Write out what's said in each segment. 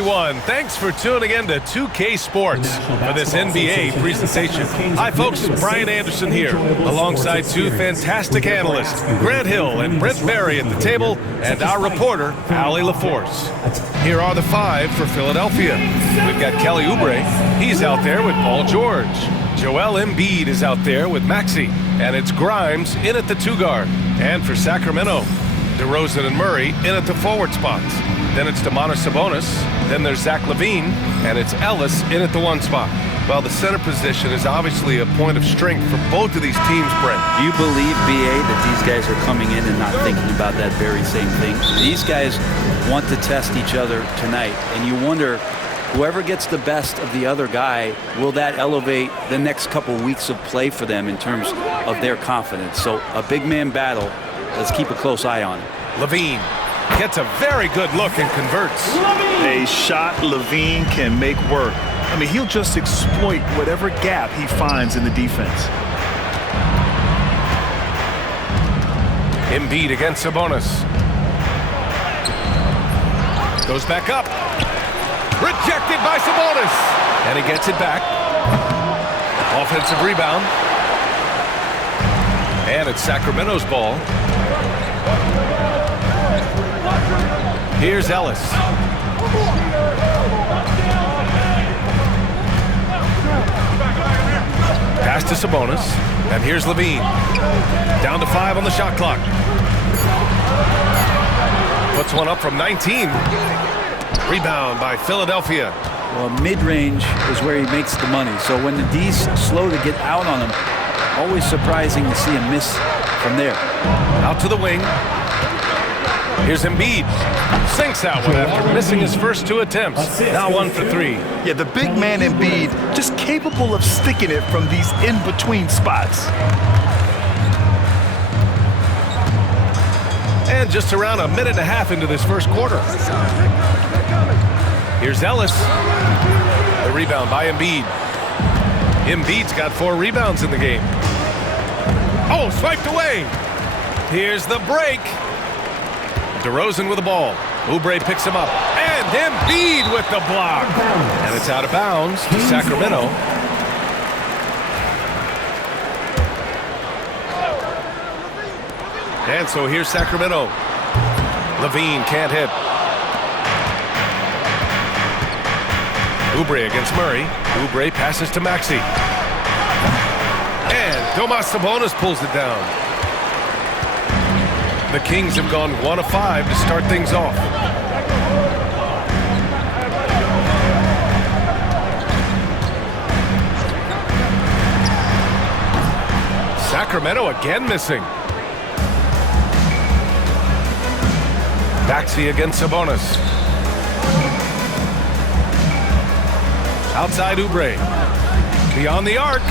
Thanks for tuning in to 2K Sports for this NBA presentation. Hi folks, Brian Anderson here, alongside two fantastic analysts, Grant Hill and Brent Berry at the table, and our reporter, Allie LaForce. Here are the five for Philadelphia. We've got Kelly Oubre. He's out there with Paul George. Joel Embiid is out there with Maxey. And it's Grimes in at the two guard. And for Sacramento, DeRozan and Murray in at the forward spots. Then it's Domantas Sabonis. Then there's Zach LaVine, and it's Ellis in at the one spot. Well, the center position is obviously a point of strength for both of these teams, Brent. Do you believe, B.A., that these guys are coming in and not thinking about that very same thing? These guys want to test each other tonight, and you wonder, whoever gets the best of the other guy, will that elevate the next couple weeks of play for them in terms of their confidence? So a big man battle. Let's keep a close eye on it. LaVine gets a very good look and converts. A shot LaVine can make work. I mean, he'll just exploit whatever gap he finds in the defense. Embiid against Sabonis. Goes back up. Rejected by Sabonis. And he gets it back. Offensive rebound. And it's Sacramento's ball. Here's Ellis. Pass to Sabonis. And here's LaVine. Down to 5 on the shot clock. Puts one up from 19. Rebound by Philadelphia. Well, mid-range is where he makes the money. So when the D's slow to get out on him, always surprising to see him miss from there. Out to the wing. Here's Embiid. Sinks that one after missing his first two attempts. Now 1 for 3. Yeah, the big man Embiid just capable of sticking it from these in-between spots. And just around a minute and a half into this first quarter. Here's Ellis. The rebound by Embiid. Embiid's got 4 rebounds in the game. Oh, swiped away. Here's the break. DeRozan with the ball. Oubre picks him up. And Embiid with the block. And it's out of bounds to Sacramento. And so here's Sacramento. LaVine can't hit. Oubre against Murray. Oubre passes to Maxey. And Domantas Sabonis pulls it down. The Kings have gone 1 of 5 to start things off. Sacramento again missing. Maxey against Sabonis. Outside Oubre. Beyond the arc.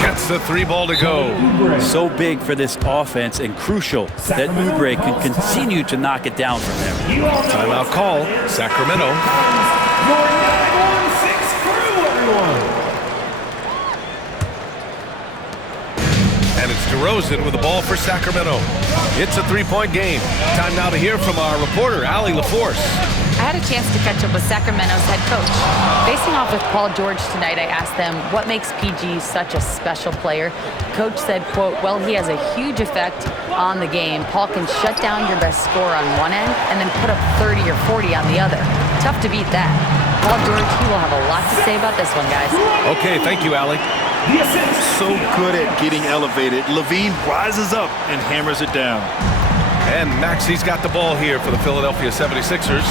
Gets the 3 ball to go. So big for this offense and crucial that Oubre can continue to knock it down from there. Timeout call. Sacramento. And it's DeRozan with the ball for Sacramento. It's a 3-point game. Time now to hear from our reporter, Allie LaForce. I had a chance to catch up with Sacramento's head coach. Facing off with Paul George tonight, I asked them what makes PG such a special player. Coach said, quote, well, he has a huge effect on the game. Paul can shut down your best scorer on one end and then put up 30 or 40 on the other. Tough to beat that. Paul George, he will have a lot to say about this one, guys. Okay, thank you, Allie. So good at getting elevated. LaVine rises up and hammers it down. And Maxey's got the ball here for the Philadelphia 76ers.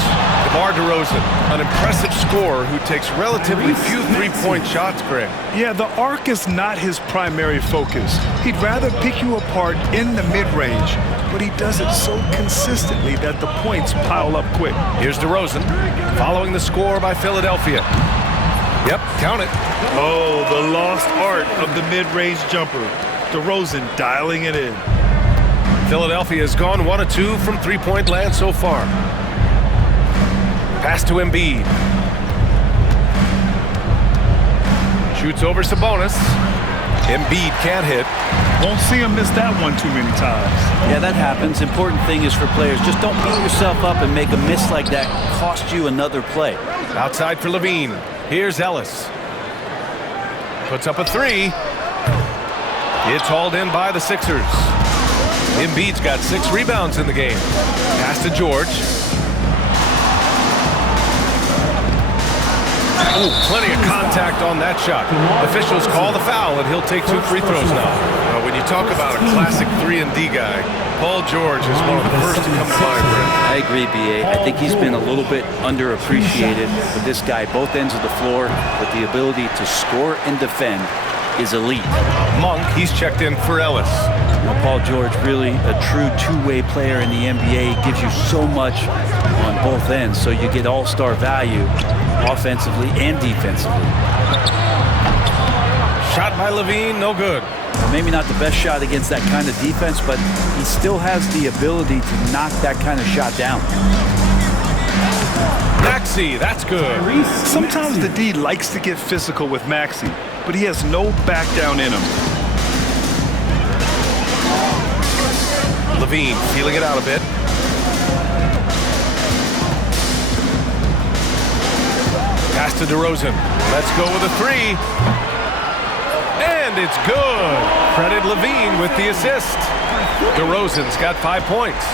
DeMar DeRozan, an impressive scorer who takes relatively few three-point shots, Greg. Yeah, the arc is not his primary focus. He'd rather pick you apart in the mid-range, but he does it so consistently that the points pile up quick. Here's DeRozan, following the score by Philadelphia. Yep, count it. Oh, the lost art of the mid-range jumper. DeRozan dialing it in. Philadelphia has gone 1 of 2 from three-point land so far. Pass to Embiid. Shoots over Sabonis. Embiid can't hit. Won't see him miss that one too many times. Yeah, that happens. Important thing is for players, just don't beat yourself up and make a miss like that cost you another play. Outside for Levine. Here's Ellis. Puts up a three. It's hauled in by the Sixers. Embiid's got 6 rebounds in the game. Pass to George. Ooh, plenty of contact on that shot. Officials call the foul, and he'll take 2 free throws now. When you talk about a classic 3-and-D guy, Paul George is one of the first to come to mind, Brent. I agree, B.A. I think he's been a little bit underappreciated with this guy. Both ends of the floor, with the ability to score and defend is elite. Monk, he's checked in for Ellis. Paul George, really a true two-way player in the NBA. He gives you so much on both ends, so you get all-star value offensively and defensively. Shot by Levine, no good. Maybe not the best shot against that kind of defense, but he still has the ability to knock that kind of shot down. Maxey, that's good. Sometimes the D likes to get physical with Maxey, but he has no back down in him. Levine feeling it out a bit. Pass to DeRozan. Let's go with a three. And it's good. Credit Levine with the assist. DeRozan's got 5 points.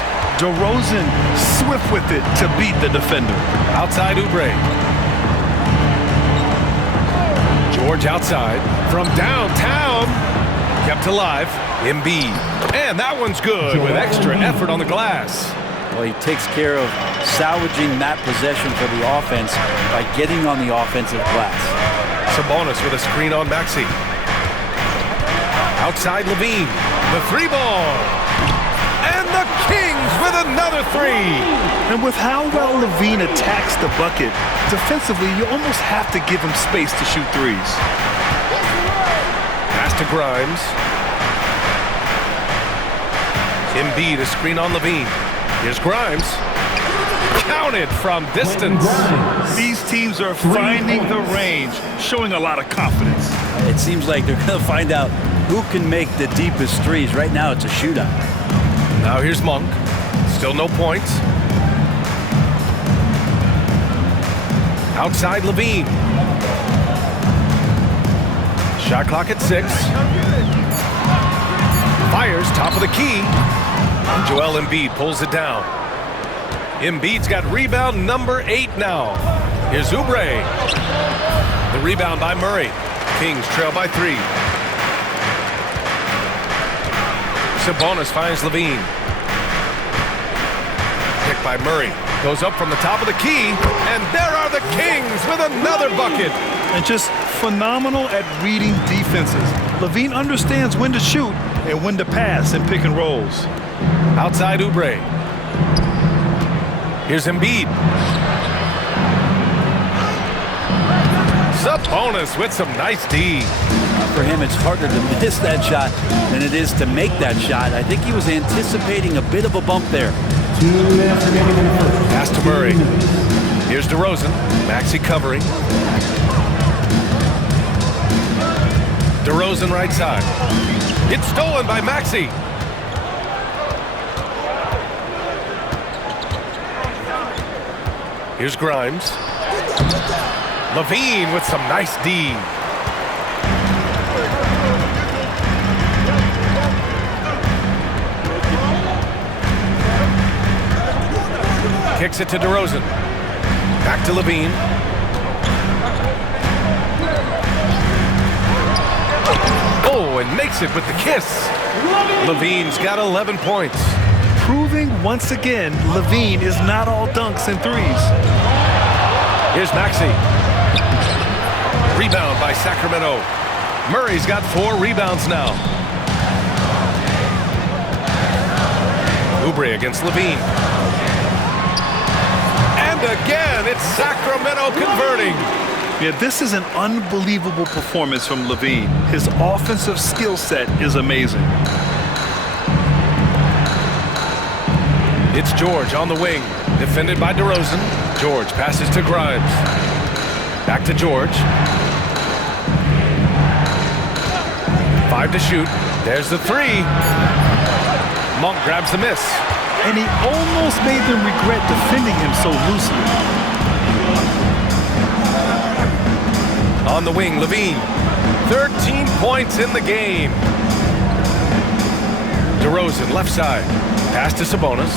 DeRozan swift with it to beat the defender. Outside Oubre. George outside from downtown. Kept alive. Embiid. And that one's good with extra effort on the glass. Well, he takes care of salvaging that possession for the offense by getting on the offensive glass. Sabonis with a screen on Maxey. Outside Levine. The 3-ball. And the Kings with another 3. And with how well Levine attacks the bucket, defensively, you almost have to give him space to shoot threes. Pass to Grimes. Embiid, a screen on Levine. Here's Grimes. Counted from distance. These teams are finding the range, showing a lot of confidence. It seems like they're going to find out who can make the deepest threes. Right now, it's a shootout. Now here's Monk. Still no points. Outside Levine. Shot clock at 6. Fires top of the key. And Joel Embiid pulls it down. Embiid's got rebound number 8 now. Here's Oubre. The rebound by Murray. Kings trail by 3. Sabonis finds Levine. Picked by Murray. Goes up from the top of the key. And there are the Kings with another bucket. And just phenomenal at reading defenses. Levine understands when to shoot and when to pass in pick and rolls. Outside Oubre. Here's Embiid. Sabonis with some nice D. For him, it's harder to miss that shot than it is to make that shot. I think he was anticipating a bit of a bump there. Pass to Murray. Here's DeRozan. Maxey covering. DeRozan right side. It's stolen by Maxey. Here's Grimes. Levine with some nice D. Kicks it to DeRozan. Back to Levine. Oh, and makes it with the kiss. Levine's got 11 points. Proving once again, Levine is not all dunks and threes. Here's Maxey. Rebound by Sacramento. Murray's got 4 rebounds now. Oubre against Levine. And again, it's Sacramento converting. Yeah, this is an unbelievable performance from Levine. His offensive skill set is amazing. It's George on the wing, defended by DeRozan. George passes to Grimes. Back to George. 5 to shoot. There's the three. Monk grabs the miss. And he almost made them regret defending him so loosely. On the wing, Levine. 13 points in the game. DeRozan, left side. Pass to Sabonis.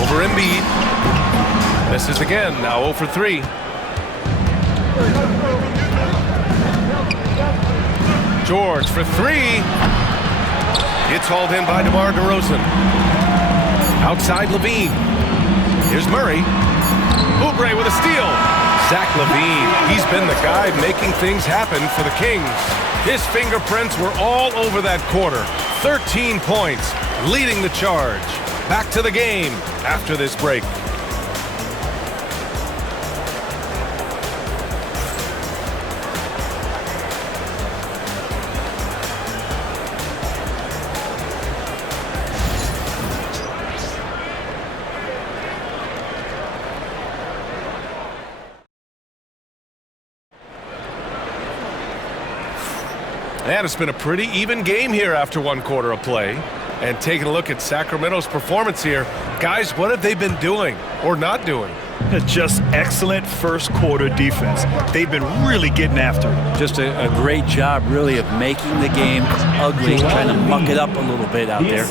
Over Embiid. Misses again, now 0 for 3. George for 3. It's hauled in by DeMar DeRozan. Outside Levine. Here's Murray. Oubre with a steal. Zach LaVine, he's been the guy making things happen for the Kings. His fingerprints were all over that quarter. 13 points, leading the charge. Back to the game after this break. And it's been a pretty even game here after 1 quarter of play. And taking a look at Sacramento's performance here, guys, what have they been doing or not doing? Just excellent first quarter defense. They've been really getting after it. Just a great job, really, of making the game ugly, trying to muck it up a little bit out there.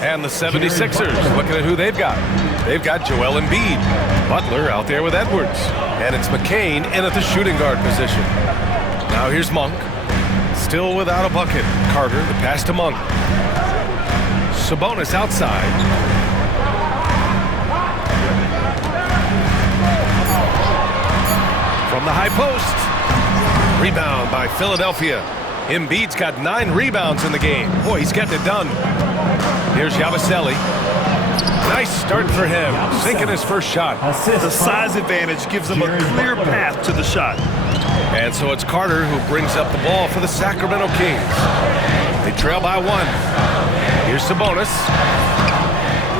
And the 76ers, looking at who they've got. They've got Joel Embiid. Butler out there with Edwards. And it's McCain in at the shooting guard position. Now here's Monk. Still without a bucket. Carter, the pass to Monk. Sabonis outside. From the high post. Rebound by Philadelphia. Embiid's got 9 rebounds in the game. Boy, he's getting it done. Here's Yabusele. Nice start for him. Sinking his first shot. The size advantage gives him a clear path to the shot. And so it's Carter who brings up the ball for the Sacramento Kings. They trail by 1. Here's Sabonis.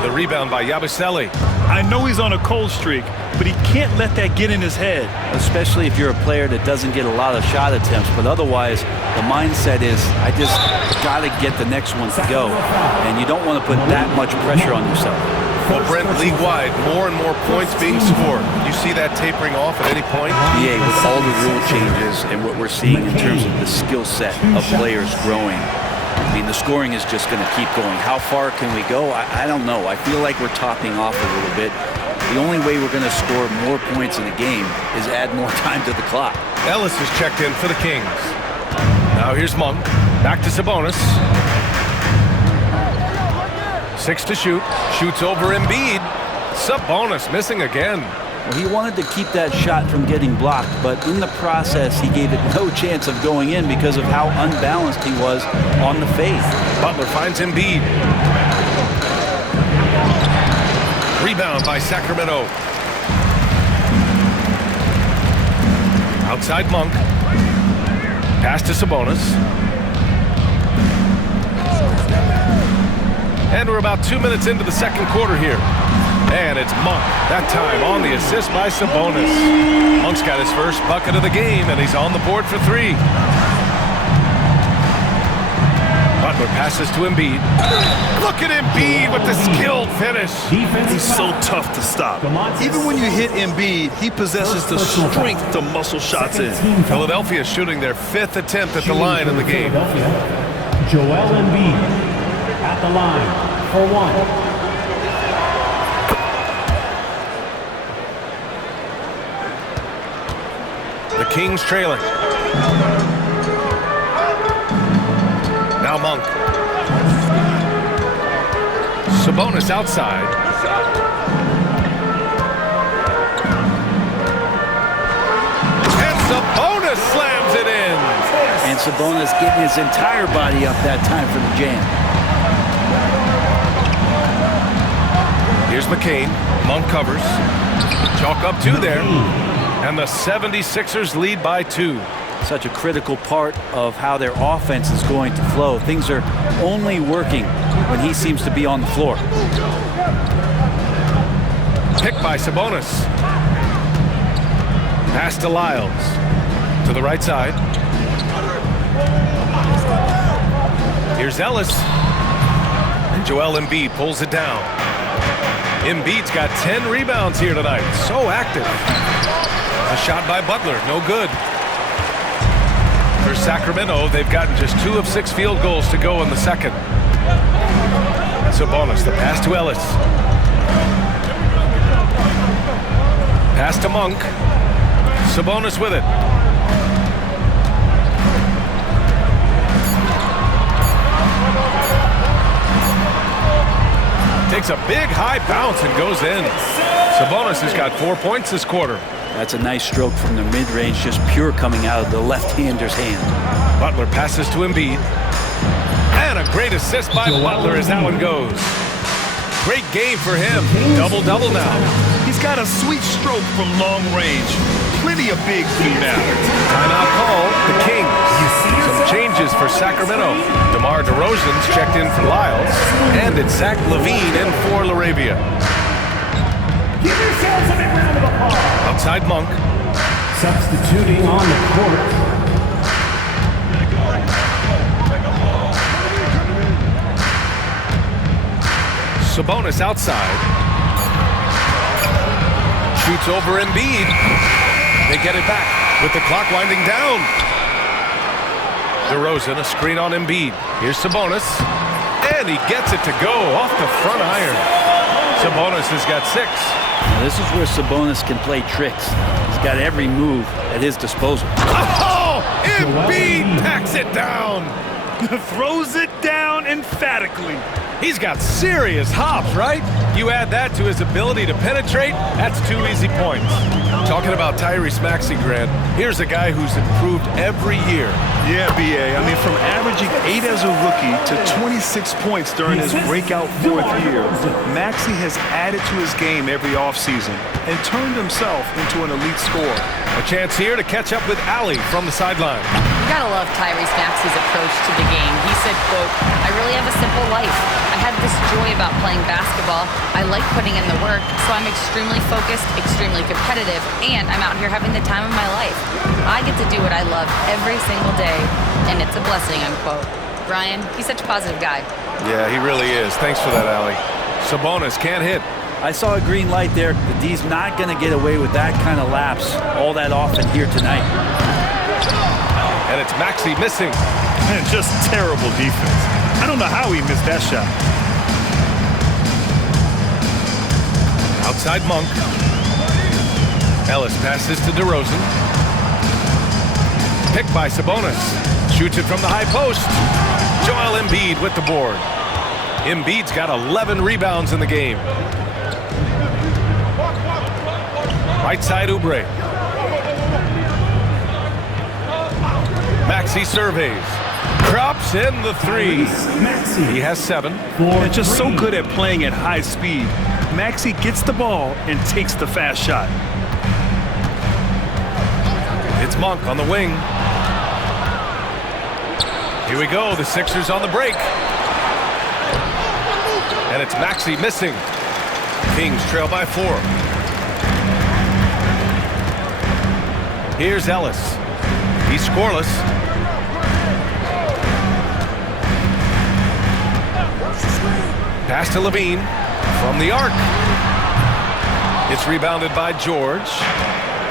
The rebound by Yabusele. I know he's on a cold streak, but he can't let that get in his head. Especially if you're a player that doesn't get a lot of shot attempts. But otherwise, the mindset is, I just got to get the next one to go. And you don't want to put that much pressure on yourself. Well, Brent, league-wide, more and more points being scored. You see that tapering off at any point? Yeah, with all the rule changes and what we're seeing in terms of the skill set of players growing, I mean, the scoring is just going to keep going. How far can we go? I don't know. I feel like we're topping off a little bit. The only way we're going to score more points in the game is add more time to the clock. Ellis is checked in for the Kings. Now here's Monk. Back to Sabonis. 6 to shoot. Shoots over Embiid. Sabonis missing again. Well, he wanted to keep that shot from getting blocked, but in the process, he gave it no chance of going in because of how unbalanced he was on the fade. Butler finds Embiid. Rebound by Sacramento. Outside Monk. Pass to Sabonis. And we're about 2 minutes into the second quarter here. And it's Monk, that time on the assist by Sabonis. Monk's got his first bucket of the game, and he's on the board for 3. Butler passes to Embiid. Look at Embiid with the skilled finish. He's so tough to stop. Even when you hit Embiid, he possesses the strength to muscle shots in. Philadelphia shooting their 5th attempt at the line in the game. Joel Embiid at the line for 1. The Kings trailing. Now Monk. Sabonis outside. And Sabonis slams it in. And Sabonis getting his entire body up that time for the jam. Here's McCain. Monk covers. Chalk up 2 there. And the 76ers lead by 2. Such a critical part of how their offense is going to flow. Things are only working when he seems to be on the floor. Picked by Sabonis. Pass to Lyles. To the right side. Here's Ellis. And Joel Embiid pulls it down. Embiid's got 10 rebounds here tonight. So active. A shot by Butler, no good. For Sacramento, they've gotten just 2 of 6 field goals to go in the second. Sabonis, the pass to Ellis. Pass to Monk. Sabonis with it. Takes a big high bounce and goes in. Sabonis has got 4 points this quarter. That's a nice stroke from the mid-range, just pure coming out of the left-hander's hand. Butler passes to Embiid. And a great assist by Butler as that one goes. Great game for him. Double-double now. He's got a sweet stroke from long range. Plenty of bigs do now. Timeout call, the Kings. Some changes for Sacramento. DeMar DeRozan's checked in for Lyles. And it's Zach LaVine in for LaRavia. Give yourselves a big round of applause. Outside Monk. Substituting on the court. Sabonis outside. Shoots over Embiid. They get it back with the clock winding down. DeRozan, a screen on Embiid. Here's Sabonis. And he gets it to go off the front iron. Sabonis has got 6. Now, this is where Sabonis can play tricks. He's got every move at his disposal. Oh! Embiid packs it down. Throws it down emphatically. He's got serious hops, right? You add that to his ability to penetrate, that's 2 easy points. Talking about Tyrese Maxey, Grant, here's a guy who's improved every year. Yeah, B.A. I mean, from averaging 8 as a rookie to 26 points during his breakout 4th year, Maxey has added to his game every offseason and turned himself into an elite scorer. A chance here to catch up with Allie from the sideline. You gotta love Tyrese Maxey's approach to the game. He said, quote, "I really have a simple life. I had this joy about playing basketball. I like putting in the work, so I'm extremely focused, extremely competitive, and I'm out here having the time of my life. I get to do what I love every single day, and it's a blessing," unquote. Brian, he's such a positive guy. Yeah, he really is. Thanks for that, Allie. Sabonis can't hit. I saw a green light there. The D's not going to get away with that kind of lapse all that often here tonight. And it's Maxey missing. Man, just terrible defense. I don't know how he missed that shot. Outside Monk. Ellis passes to DeRozan. Picked by Sabonis. Shoots it from the high post. Joel Embiid with the board. Embiid's got 11 rebounds in the game. Right side Oubre. Maxey surveys. Drops in the 3. He has 7. And just so good at playing at high speed. Maxey gets the ball and takes the fast shot. It's Monk on the wing. Here we go. The Sixers on the break. And it's Maxey missing. Kings trail by 4. Here's Ellis. He's scoreless. Pass to LaVine from the arc. It's rebounded by George.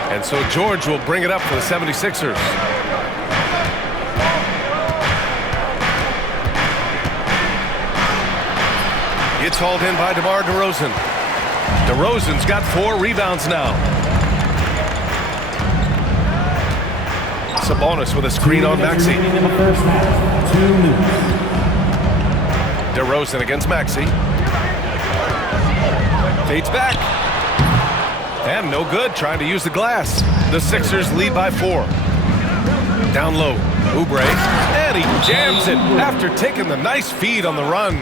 And so George will bring it up for the 76ers. It's hauled in by DeMar DeRozan. DeRozan's got 4 rebounds now. Sabonis with a screen on Maxey. DeRozan against Maxey. Fades back. And no good, trying to use the glass. The Sixers lead by 4. Down low, Oubre. And he jams it after taking the nice feed on the run.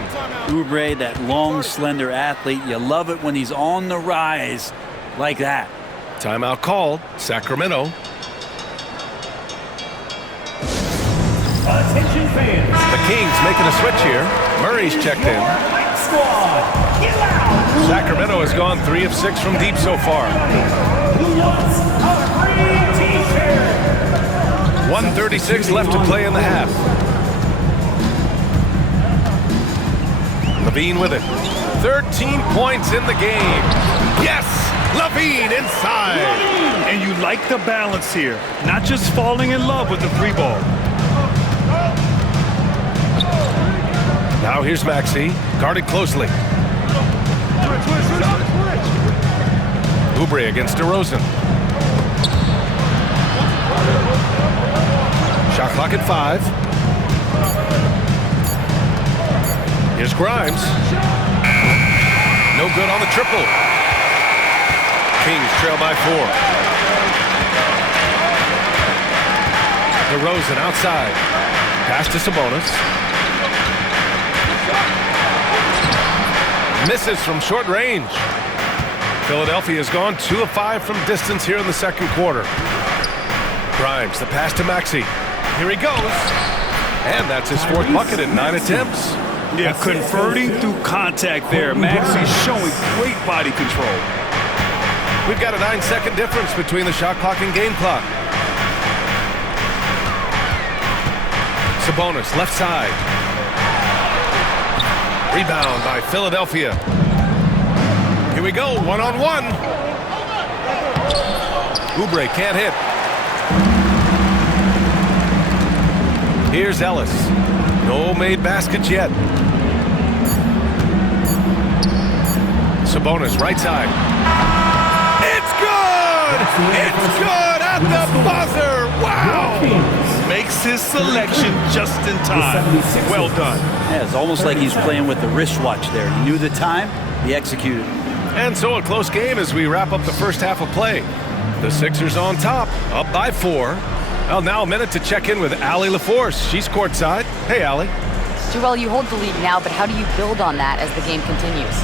Oubre, that long, slender athlete. You love it when he's on the rise like that. Timeout called, Sacramento. Attention fans. The Kings making a switch here. Murray's checked in. Sacramento has gone 3 of 6 from deep so far. 1:36 left to play in the half. Levine with it. 13 points in the game. Yes! Levine inside. And you like the balance here. Not just falling in love with the free ball. Now here's Maxey, guarded closely. Oubre against DeRozan. Shot clock at 5. Here's Grimes. No good on the triple. Kings trail by 4. DeRozan outside. Pass to Sabonis. Misses from short range. Philadelphia has gone 2 of 5 from distance here in the second quarter. Grimes, the pass to Maxey. Here he goes. And that's his 4th bucket in 9 attempts. Yeah, converting through contact there. Maxey showing great body control. We've got a 9-second difference between the shot clock and game clock. Sabonis, left side. Rebound by Philadelphia. Here we go, one-on-one. Oubre can't hit. Here's Ellis. No made baskets yet. Sabonis, right side. It's good! It's good at the buzzer! Wow! Makes his selection just in time. Well done. Yeah, it's almost like he's playing with the wristwatch there. He knew the time, he executed. And so a close game as we wrap up the first half of play. The Sixers on top, up by 4. Well, now a minute to check in with Allie LaForce. She's courtside. Hey, Allie. Joel, you hold the lead now, but how do you build on that as the game continues?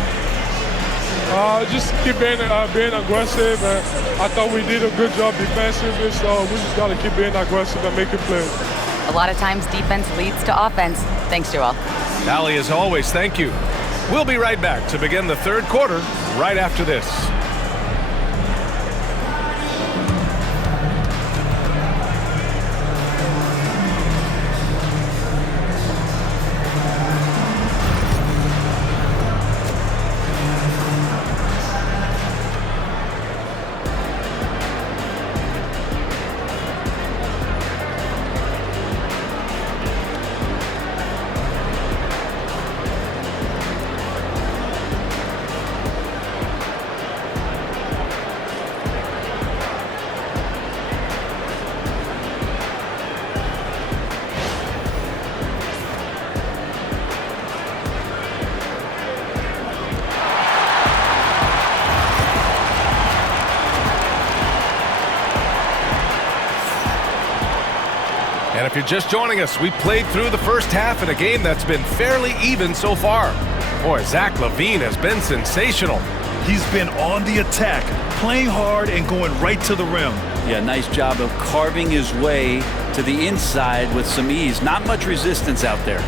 Just keep being aggressive, and I thought we did a good job defensively, so we just got to keep being aggressive and making plays. A lot of times defense leads to offense. Thanks, Joel. Allie, as always, thank you. We'll be right back to begin the third quarter right after this. And if you're just joining us, we played through the first half in a game that's been fairly even so far. Boy, Zach LaVine has been sensational. He's been on the attack, playing hard and going right to the rim. Yeah, nice job of carving his way to the inside with some ease. Not much resistance out there.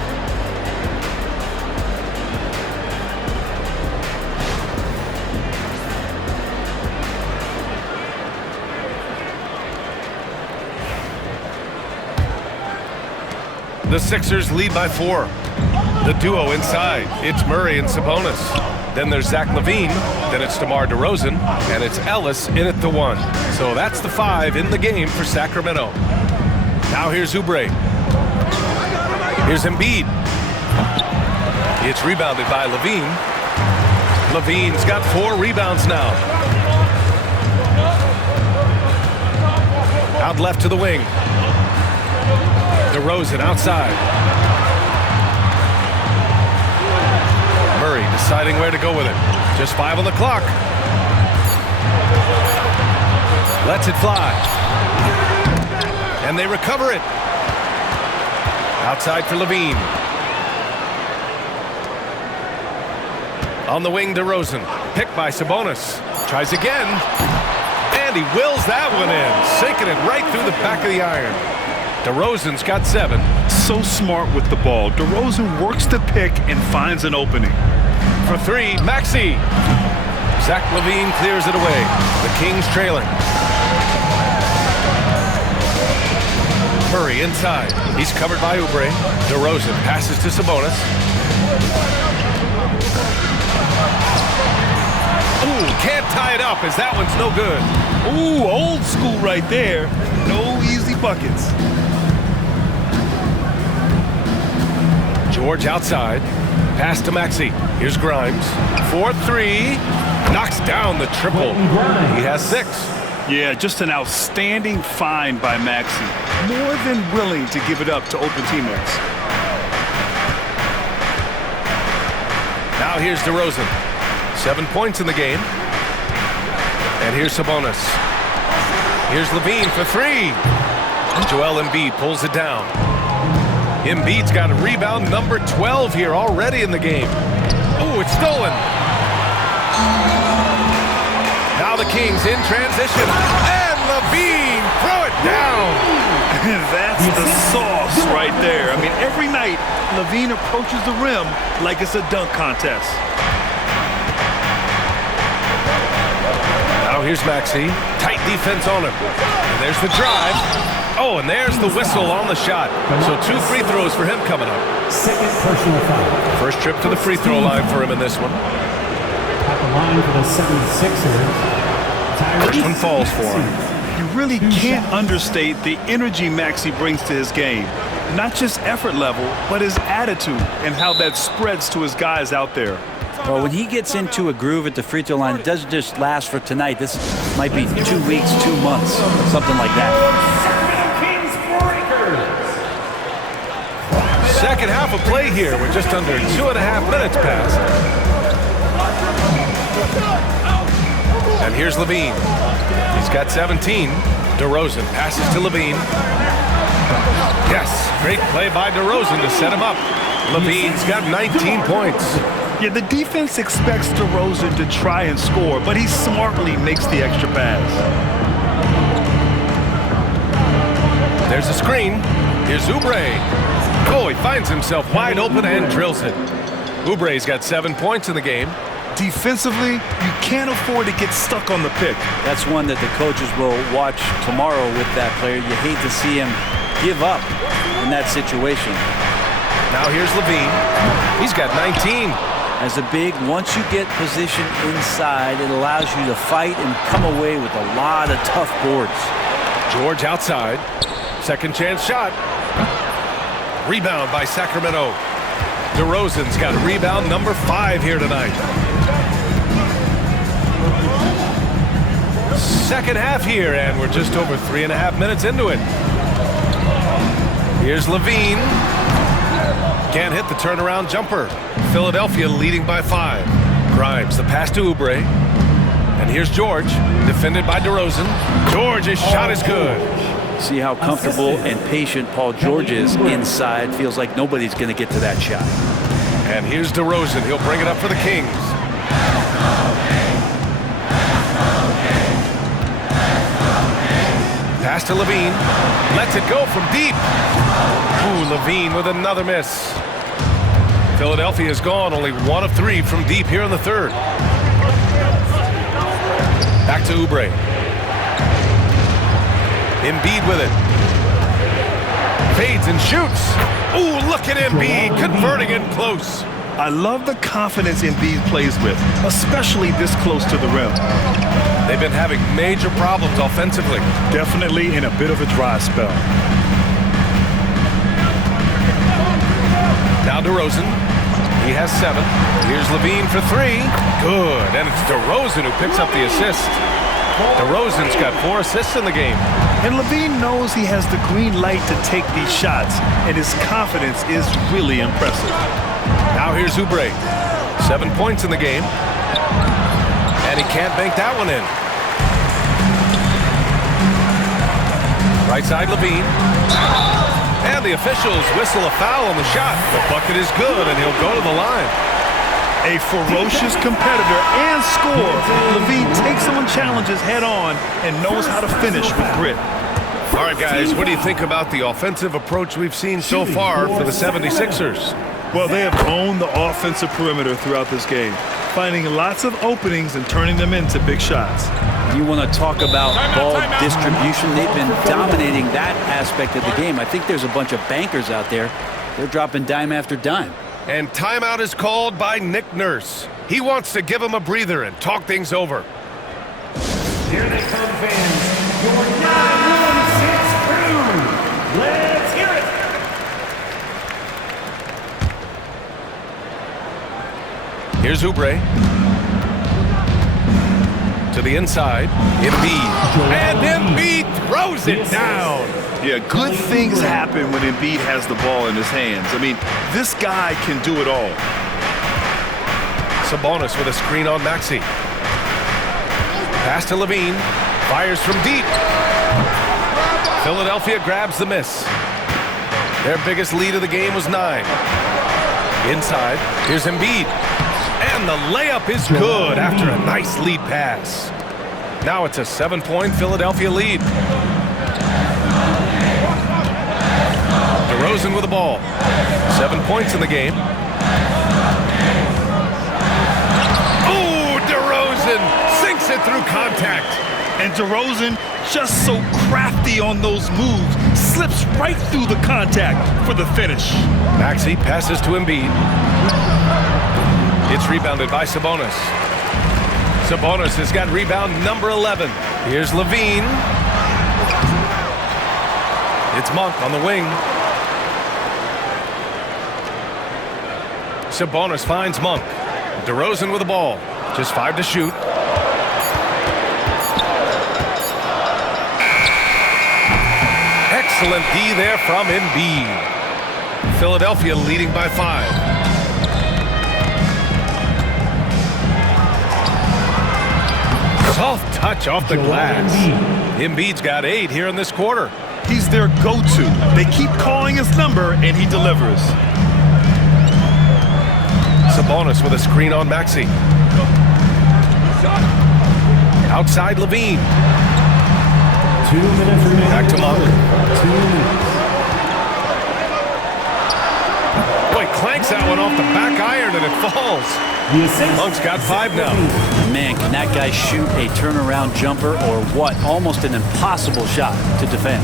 The Sixers lead by 4. The duo inside. It's Murray and Sabonis. Then there's Zach LaVine. Then it's DeMar DeRozan. And it's Ellis in at the 1. So that's the 5 in the game for Sacramento. Now here's Oubre. Here's Embiid. It's rebounded by LaVine. LaVine's got 4 rebounds now. Out left to the wing. DeRozan outside. Murray deciding where to go with it. Just 5 on the clock. Lets it fly. And they recover it. Outside for LaVine. On the wing, DeRozan. Picked by Sabonis. Tries again. And he wills that one in. Sinking it right through the back of the iron. DeRozan's got 7. So smart with the ball. DeRozan works the pick and finds an opening. For 3, Maxey. Zach LaVine clears it away. The Kings trailing. Murray inside. He's covered by Oubre. DeRozan passes to Sabonis. Ooh, can't tie it up as that one's no good. Ooh, old school right there. No easy buckets. George outside. Pass to Maxey. Here's Grimes. 4-3. Knocks down the triple. He has 6. Yeah, just an outstanding find by Maxey. More than willing to give it up to open teammates. Now here's DeRozan. 7 points in the game. And here's Sabonis. Here's Levine for 3. Joel Embiid pulls it down. Embiid's got a rebound number 12 here already in the game. Oh, it's stolen. Now the Kings in transition. And Levine throw it down. That's the sauce right there. I mean, every night, Levine approaches the rim like it's a dunk contest. Now here's Maxey. Tight defense on him. And there's the drive. Oh, and there's the whistle on the shot. So 2 free throws for him coming up. Second personal foul. First trip to the free throw line for him in this one. At the line for the 76ers. First one falls for him. You really can't understate the energy Maxey brings to his game. Not just effort level, but his attitude and how that spreads to his guys out there. Well, when he gets into a groove at the free throw line, it doesn't just last for tonight. This might be 2 weeks, 2 months, something like that. Second half of play here with just under 2.5 minutes passed. And here's Levine. He's got 17. DeRozan passes to Levine. Yes, great play by DeRozan to set him up. Levine's got 19 points. Yeah, the defense expects DeRozan to try and score, but he smartly makes the extra pass. There's a screen. Here's Oubre. Oh, he finds himself wide open and drills it. Oubre's got 7 points in the game. Defensively, you can't afford to get stuck on the pick. That's one that the coaches will watch tomorrow with that player. You hate to see him give up in that situation. Now here's Levine. He's got 19. As a big, once you get position inside, it allows you to fight and come away with a lot of tough boards. George outside. Second chance shot. Rebound by Sacramento. DeRozan's got rebound number 5 here tonight. Second half here, and we're just over 3.5 minutes into it. Here's Levine. Can't hit the turnaround jumper. Philadelphia leading by 5. Grimes, the pass to Oubre. And here's George, defended by DeRozan. George's shot is good. See how comfortable and patient Paul George is inside. Feels like nobody's going to get to that shot. And here's DeRozan. He'll bring it up for the Kings. Pass to Levine. Lets it go from deep. Ooh, Levine with another miss. Philadelphia is gone. Only 1 of 3 from deep here in the third. Back to Oubre. Embiid with it. Fades and shoots. Ooh, look at Embiid converting in close. I love the confidence Embiid plays with, especially this close to the rim. They've been having major problems offensively. Definitely in a bit of a dry spell. Now DeRozan. He has 7. Here's Levine for 3. Good. And it's DeRozan who picks up the assist. DeRozan's got 4 assists in the game. And Levine knows he has the green light to take these shots, and his confidence is really impressive. Now here's Oubre. 7 points in the game. And he can't bank that one in. Right side Levine. And the officials whistle a foul on the shot. The bucket is good, and he'll go to the line. A ferocious competitor and scorer. Levine takes on challenges head on and knows how to finish with grit. All right, guys, what do you think about the offensive approach we've seen so far for the 76ers? Well, they have owned the offensive perimeter throughout this game, finding lots of openings and turning them into big shots. You want to talk about ball distribution. They've been dominating that aspect of the game. I think there's a bunch of bankers out there. They're dropping dime after dime. And timeout is called by Nick Nurse. He wants to give him a breather and talk things over. Here they come, fans. Your 916 crew. Let's hear it. Here's Oubre. To the inside. Embiid. And Embiid throws it down. Yeah, good things happen when Embiid has the ball in his hands. I mean, this guy can do it all. Sabonis with a screen on Maxey. Pass to Levine. Fires from deep. Philadelphia grabs the miss. Their biggest lead of the game was 9. Inside. Here's Embiid. And the layup is good after a nice lead pass. Now it's a 7-point Philadelphia lead. DeRozan with the ball. 7 points in the game. Oh, DeRozan sinks it through contact. And DeRozan, just so crafty on those moves, slips right through the contact for the finish. Maxey passes to Embiid. It's rebounded by Sabonis. Sabonis has got rebound number 11. Here's Levine. It's Monk on the wing. Sabonis finds Monk. DeRozan with the ball. Just 5 to shoot. Excellent D there from Embiid. Philadelphia leading by 5. Soft touch off the glass. Embiid's got 8 here in this quarter. He's their go-to. They keep calling his number, and he delivers. Sabonis with a screen on Maxey. Outside Levine. 2 minutes remaining. Back to Monk. 2 minutes. Boy, clanks that one off the back iron and it falls. Monk's got 5 now. Man, can that guy shoot a turnaround jumper or what? Almost an impossible shot to defend.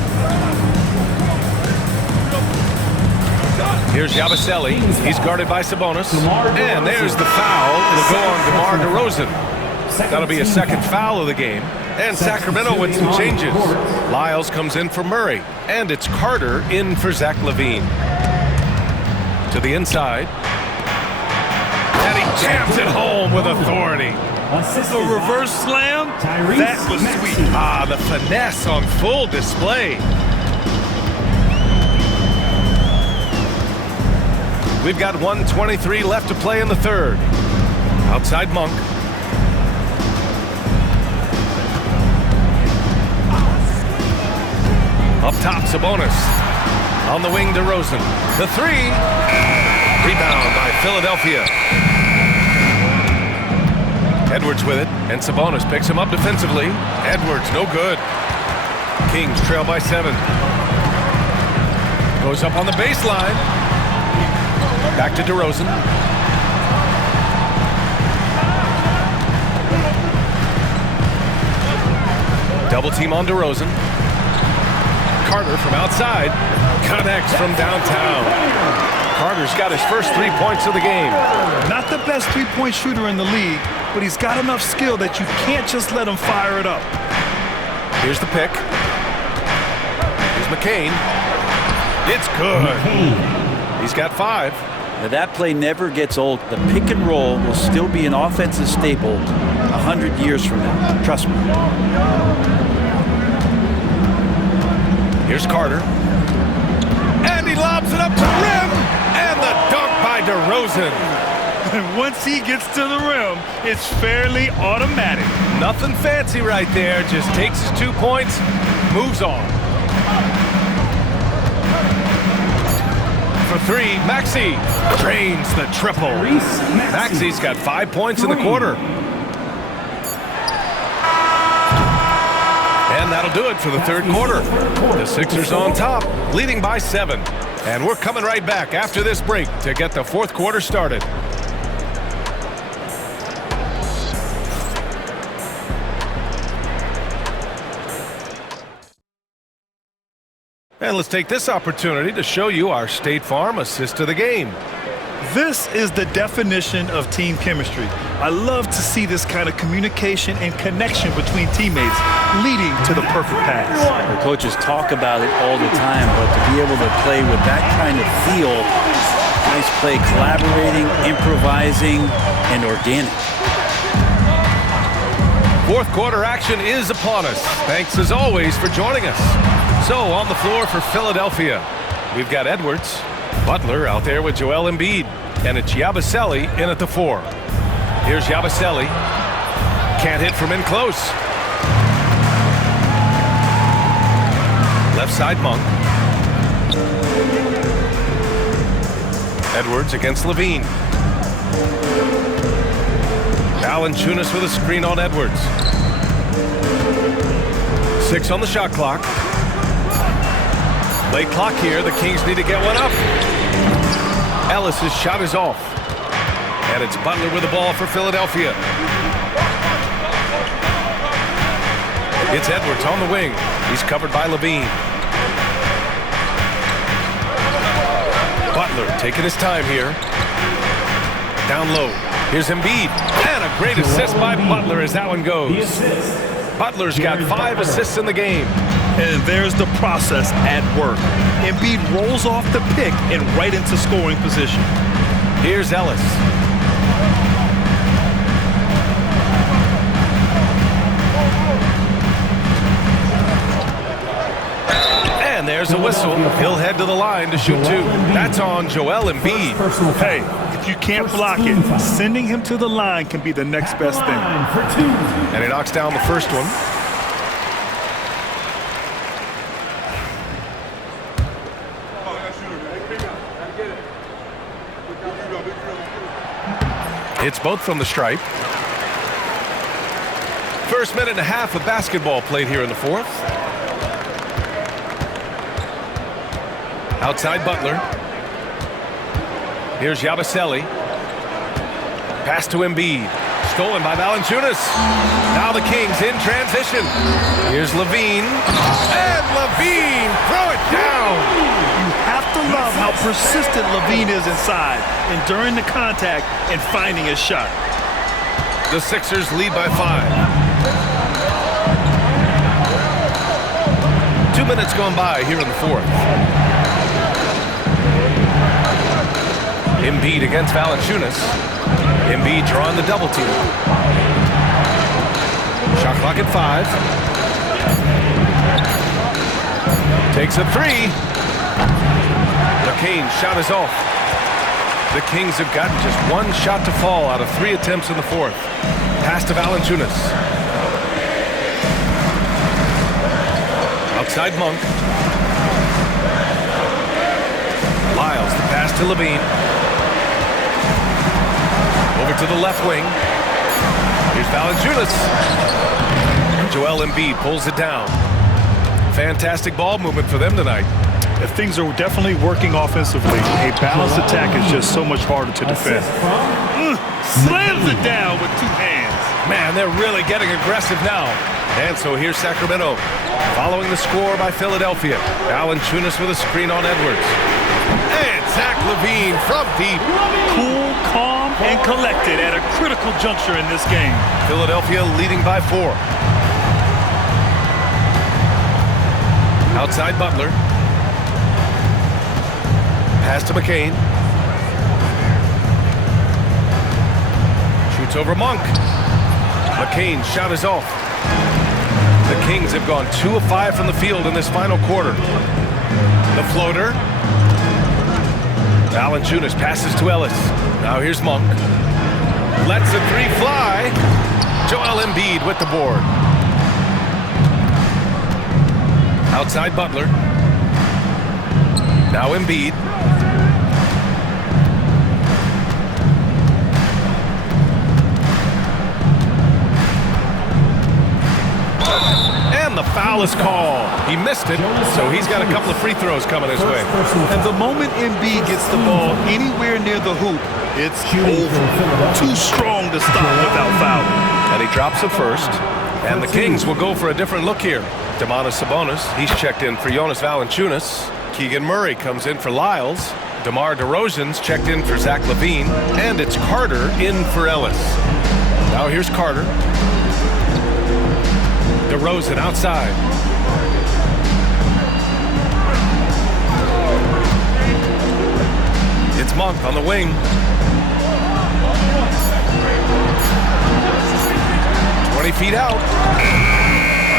Here's Yabusele. He's guarded by Sabonis. And there's the foul. It'll go on DeMar DeRozan. That'll be a second foul of the game. And Sacramento with some changes. Lyles comes in for Murray. And it's Carter in for Zach LaVine. To the inside. And he jams it home with authority. A reverse slam? That was sweet. Ah, the finesse on full display. We've got 1:23 left to play in the third. Outside Monk. Up top, Sabonis. On the wing, DeRozan. The 3. Rebound by Philadelphia. Edwards with it, and Sabonis picks him up defensively. Edwards, no good. Kings trail by 7. Goes up on the baseline. Back to DeRozan. Double team on DeRozan. Carter from outside connects from downtown. Carter's got his first 3 points of the game. Not the best three-point shooter in the league, but he's got enough skill that you can't just let him fire it up. Here's the pick. Here's McCain. It's good. He's got 5. Now that play never gets old. The pick and roll will still be an offensive staple 100 years from now. Trust me. Here's Carter. And he lobs it up to the rim. And the dunk by DeRozan. And once he gets to the rim, it's fairly automatic. Nothing fancy right there. Just takes his 2 points, moves on. For 3, Maxey drains the triple. Maxey's got 5 points in the quarter. And that'll do it for the third quarter. The Sixers on top, leading by 7. And we're coming right back after this break to get the fourth quarter started. And let's take this opportunity to show you our State Farm assist to the game. This is the definition of team chemistry. I love to see this kind of communication and connection between teammates leading to the perfect pass. The coaches talk about it all the time, but to be able to play with that kind of feel, guys play collaborating, improvising, and organic. Fourth quarter action is upon us. Thanks as always for joining us. So on the floor for Philadelphia, we've got Edwards, Butler out there with Joel Embiid, and it's Yabusele in at the 4. Here's Yabusele. Can't hit from in close. Left side Monk. Edwards against Levine. Valanciunas with a screen on Edwards. 6 on the shot clock. Late clock here. The Kings need to get one up. Ellis's shot is off. And it's Butler with the ball for Philadelphia. It's Edwards on the wing. He's covered by Levine. Butler taking his time here. Down low. Here's Embiid. And a great assist by Butler as that one goes. Butler's got 5 assists in the game. And there's the process at work. Embiid rolls off the pick and right into scoring position. Here's Ellis. And there's a whistle. He'll head to the line to shoot 2. That's on Joel Embiid. Hey, if you can't block it, sending him to the line can be the next best thing. And he knocks down the first one. It's both from the stripe. First minute and a half of basketball played here in the fourth. Outside Butler. Here's Yabusele. Pass to Embiid. Stolen by Valanciunas. Now the Kings in transition. Here's Levine. And Levine throw it down. You have to love how persistent Levine is inside, enduring the contact and finding his shot. The Sixers lead by 5. 2 minutes gone by here in the fourth. Embiid against Valanciunas. Embiid drawing the double team. Shot clock at 5. Takes a 3. McCain's shot is off. The Kings have gotten just 1 shot to fall out of 3 attempts in the fourth. Pass to Valanciunas. Outside Monk. Lyles, the pass to Levine. Over to the left wing. Here's Valanciunas. Joel Embiid pulls it down. Fantastic ball movement for them tonight. If things are definitely working offensively, a balanced attack is just so much harder to defend. Slams it down with 2 hands. Man, they're really getting aggressive now. And so here's Sacramento. Following the score by Philadelphia. Valanciunas with a screen on Edwards. And Zach LaVine from deep. Cool, calm, and collected at a critical juncture in this game. Philadelphia leading by 4. Outside Butler. Pass to McCain. Shoots over Monk. McCain's shot is off. The Kings have gone 2 of 5 from the field in this final quarter. The floater. Valanciunas passes to Ellis. Now here's Monk. Lets the 3 fly. Joel Embiid with the board. Outside Butler. Now Embiid. And the foul is called. He missed it, so he's got a couple of free throws coming his way. And the moment Embiid gets the ball anywhere near the hoop, it's over. Too strong to stop without fouling. And he drops it first. And the Kings will go for a different look here. Domantas Sabonis, he's checked in for Jonas Valanciunas. Keegan Murray comes in for Lyles. DeMar DeRozan's checked in for Zach LaVine, and it's Carter in for Ellis. Now here's Carter. DeRozan outside. It's Monk on the wing. 20 feet out.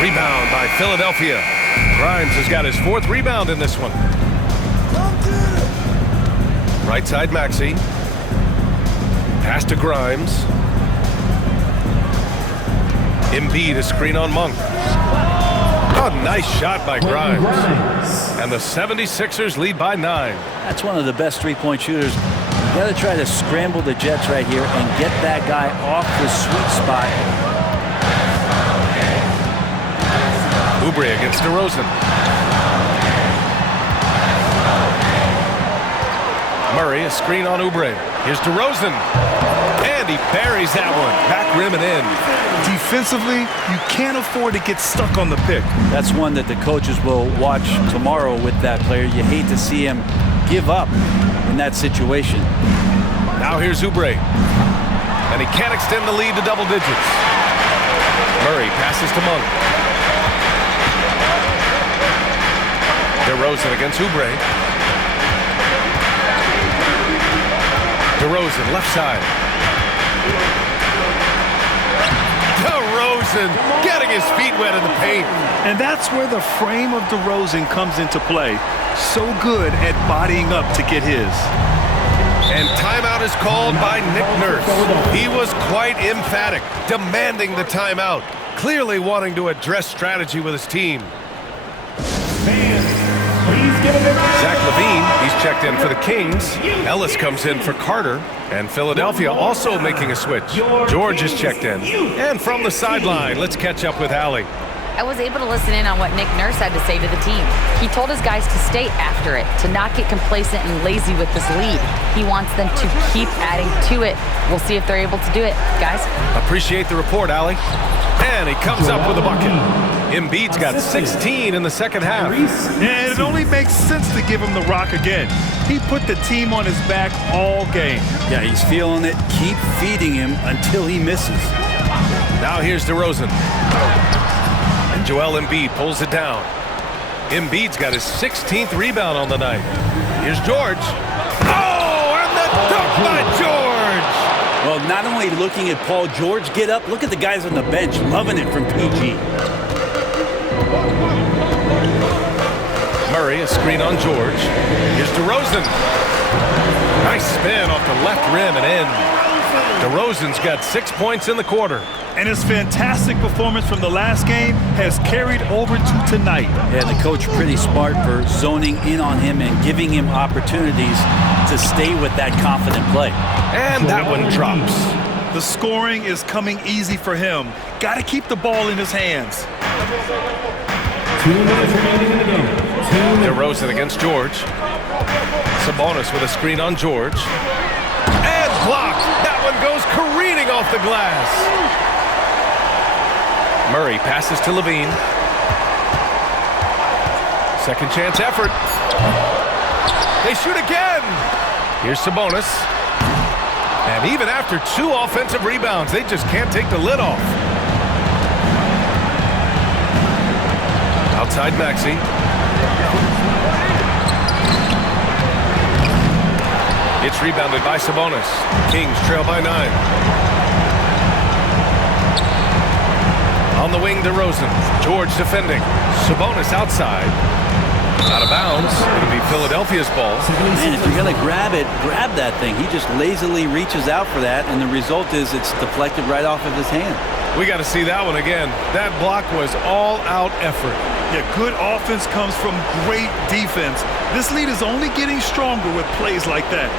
Rebound by Philadelphia. Grimes has got his 4th rebound in this one. Right side Maxey. Pass to Grimes. Embiid a screen on Monk. Oh, nice shot by Grimes. And the 76ers lead by 9. That's one of the best three-point shooters. You got to try to scramble the Jets right here and get that guy off the sweet spot. Oubre against DeRozan. Murray, a screen on Oubre. Here's DeRozan. And he buries that one. Back rim and in. Defensively, you can't afford to get stuck on the pick. That's one that the coaches will watch tomorrow with that player. You hate to see him give up in that situation. Now here's Oubre. And he can't extend the lead to double digits. Murray passes to Monk. DeRozan against Oubre. DeRozan, left side. DeRozan getting his feet wet in the paint. And that's where the frame of DeRozan comes into play. So good at bodying up to get his. And timeout is called by Nick Nurse. He was quite emphatic, demanding the timeout, clearly wanting to address strategy with his team. Zach LaVine, he's checked in for the Kings. Ellis comes in for Carter. And Philadelphia also making a switch. George is checked in. And from the sideline, let's catch up with Allie. I was able to listen in on what Nick Nurse had to say to the team. He told his guys to stay after it, to not get complacent and lazy with this lead. He wants them to keep adding to it. We'll see if they're able to do it, guys. Appreciate the report, Allie. And he comes up with a bucket. Embiid's got 16 in the second half. And it only makes sense to give him the rock again. He put the team on his back all game. Yeah, he's feeling it. Keep feeding him until he misses. Now here's DeRozan. And Joel Embiid pulls it down. Embiid's got his 16th rebound on the night. Here's George. Oh, and the dunk by George! Well, not only looking at Paul George get up, look at the guys on the bench loving it from PG. Murray, a screen on George. Here's DeRozan. Nice spin off the left rim and in. DeRozan's got 6 points in the quarter. And his fantastic performance from the last game has carried over to tonight. Yeah, the coach pretty smart for zoning in on him and giving him opportunities to stay with that confident play. And that one drops. The scoring is coming easy for him. Got to keep the ball in his hands. 2 minutes remaining in the game. DeRozan against George. Sabonis with a screen on George. And blocked. That one goes careening off the glass. Murray passes to LaVine. Second chance effort. They shoot again. Here's Sabonis. And even after 2 offensive rebounds, they just can't take the lid off. Outside Maxey. It's rebounded by Sabonis. Kings trail by 9. On the wing, DeRozan. George defending. Sabonis outside. Out of bounds. It'll be Philadelphia's ball. Man, if you're going to grab it, grab that thing. He just lazily reaches out for that, and the result is it's deflected right off of his hand. We got to see that one again. That block was all-out effort. Yeah, good offense comes from great defense. This lead is only getting stronger with plays like that.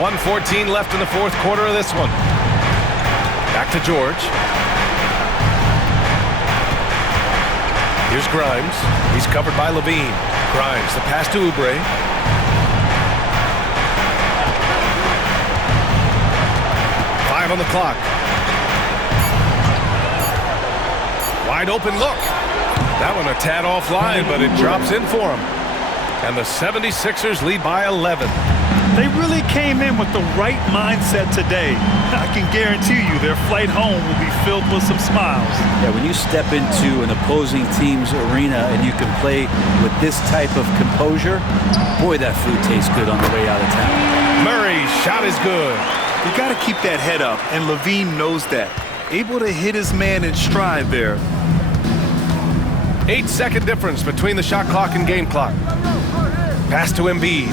1:14 left in the fourth quarter of this one. Back to George. Here's Grimes. He's covered by LaVine. Grimes, the pass to Oubre. On the clock. Wide open look. That one a tad offline, but it drops in for him. And the 76ers lead by 11. They really came in with the right mindset today. I can guarantee you their flight home will be filled with some smiles. Yeah, when you step into an opposing team's arena and you can play with this type of composure, boy, that food tastes good on the way out of town. Murray's shot is good. You got to keep that head up, and Levine knows that. Able to hit his man in stride there. 8-second difference between the shot clock and game clock. Pass to Embiid.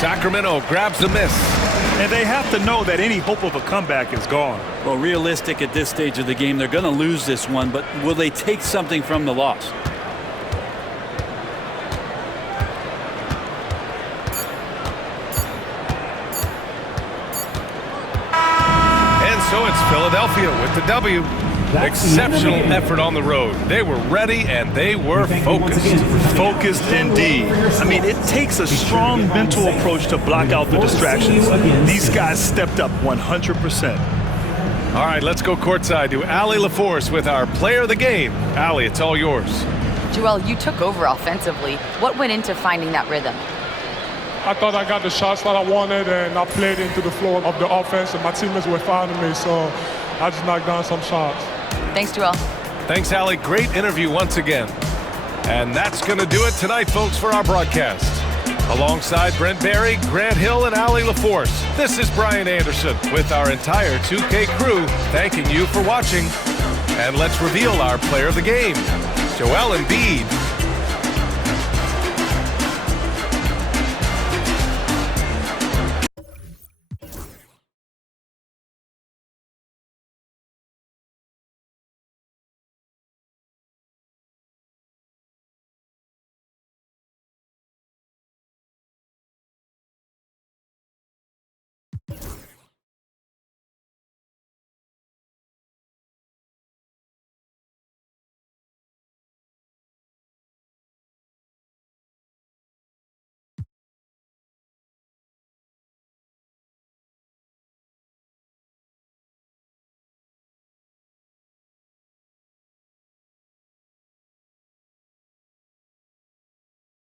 Sacramento grabs the miss. And they have to know that any hope of a comeback is gone. Well, realistic at this stage of the game, they're going to lose this one, but will they take something from the loss? And so it's Philadelphia with the W. Exceptional effort on the road. They were ready and they were focused. Focused indeed. I mean, it takes a strong mental approach to block out the distractions. These guys stepped up 100%. All right, let's go courtside to Allie LaForce with our player of the game. Allie, it's all yours. Joel, you took over offensively. What went into finding that rhythm? I thought I got the shots that I wanted, and I played into the flow of the offense, and my teammates were fouling me, so I just knocked down some shots. Thanks, Joel. Thanks, Allie. Great interview once again. And that's going to do it tonight, folks, for our broadcast. Alongside Brent Barry, Grant Hill, and Allie LaForce, this is Brian Anderson with our entire 2K crew thanking you for watching. And let's reveal our player of the game, Joel Embiid.